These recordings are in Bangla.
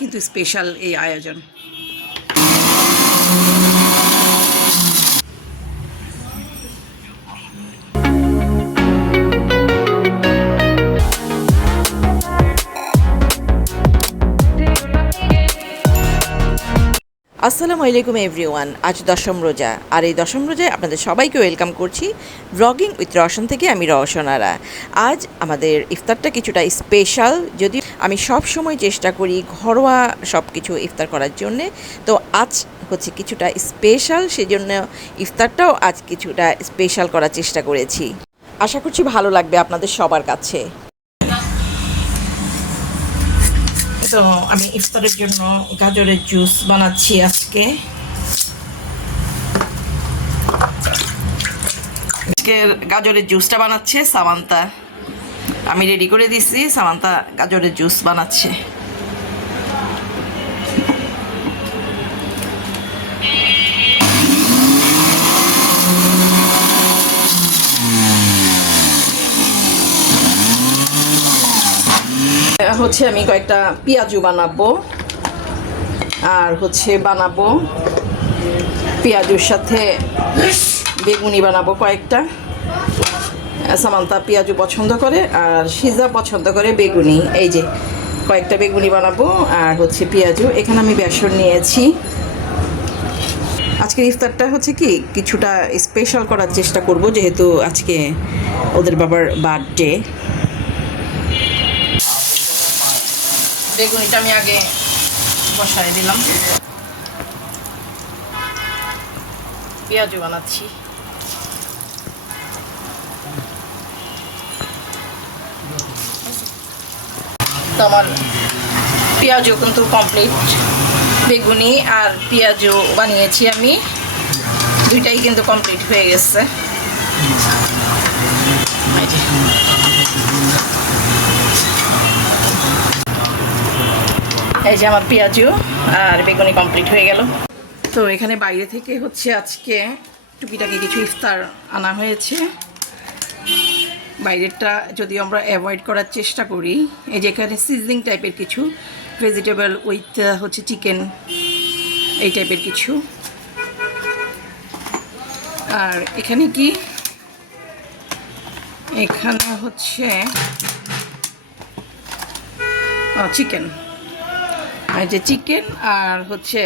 কিন্তু স্পেশাল এই আয়োজন। আসসালামু আলাইকুম এভরিওয়ান, আজ দশম রোজা। আর এই দশম রোজায় আপনাদের সবাইকে ওয়েলকাম করছি ব্লগিং উইথ রওশন থেকে আমি রওশনারা। আজ আমাদের ইফতারটা কিছুটা স্পেশাল যদি আমি সব সময় চেষ্টা করি ঘরোয়া সব কিছু ইফতার করার জন্যে। তো আজ হচ্ছে কিছুটা স্পেশাল, সেজন্য ইফতারটাও আজ কিছুটা স্পেশাল করার চেষ্টা করেছি। আশা করছি ভালো লাগবে আপনাদের সবার কাছে। তো আমি ইফতারের জন্য গাজরের জুস বানাচ্ছি আজকে গাজরের জুসটা বানাচ্ছে সামান্তা। আমি রেডি করে দিছি, সামান্তা গাজরের জুস বানাচ্ছে। হচ্ছে আমি কয়েকটা পেঁয়াজু বানাবো। আর হচ্ছে বানাবো পেঁয়াজুর সাথে বেগুনি বানাবো কয়েকটা। সামান্তা পেঁয়াজু পছন্দ করে আর সিজা পছন্দ করে বেগুনি। এই যে কয়েকটা বেগুনি বানাবো আর হচ্ছে পেঁয়াজু। এখানে আমি বেসন নিয়েছি। আজকের ইফতারটা হচ্ছে কি, কিছুটা স্পেশাল করার চেষ্টা করব, যেহেতু আজকে ওদের বাবার বার্থডে বেগুনিটা আমি আগে বসায় দিলাম। পেঁয়াজও বানাচ্ছি। আমার পেঁয়াজও কিন্তু কমপ্লিট বেগুনি আর পেঁয়াজও বানিয়েছি আমি। দুইটাই কিন্তু কমপ্লিট হয়ে গেছে। এই যে। আমার পেঁয়াজু আর বেগুনি কমপ্লিট হয়ে গেল। তো এখানে বাইরে থেকে হচ্ছে আজকে টুকিটাকি কিছু ইফতার আনা হয়েছে। বাইরেরটা যদি আমরা অ্যাভয়েড করার চেষ্টা করি, এই যে এখানে সিজলিং টাইপের কিছু ভেজিটেবল উইথ হচ্ছে চিকেন এই টাইপের কিছু। আর এখানে কি? এখানে হচ্ছে চিকেন যে চিকেন আর হচ্ছে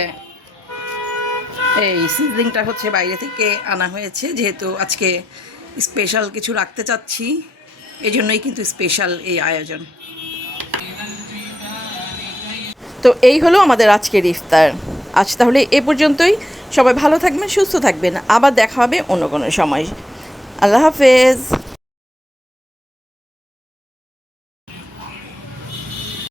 এই সিজলিংটা হচ্ছে বাইরে থেকে আনা হয়েছে, যেহেতু আজকে স্পেশাল কিছু রাখতে চাচ্ছি এই জন্যই কিন্তু স্পেশাল এই আয়োজন। তো এই হলো আমাদের আজকের ইফতার। আজ তাহলে এ পর্যন্তই। সবাই ভালো থাকবেন, সুস্থ থাকবেন। আবার দেখা হবে অন্য কোনো সময়। আল্লাহ হাফেজ।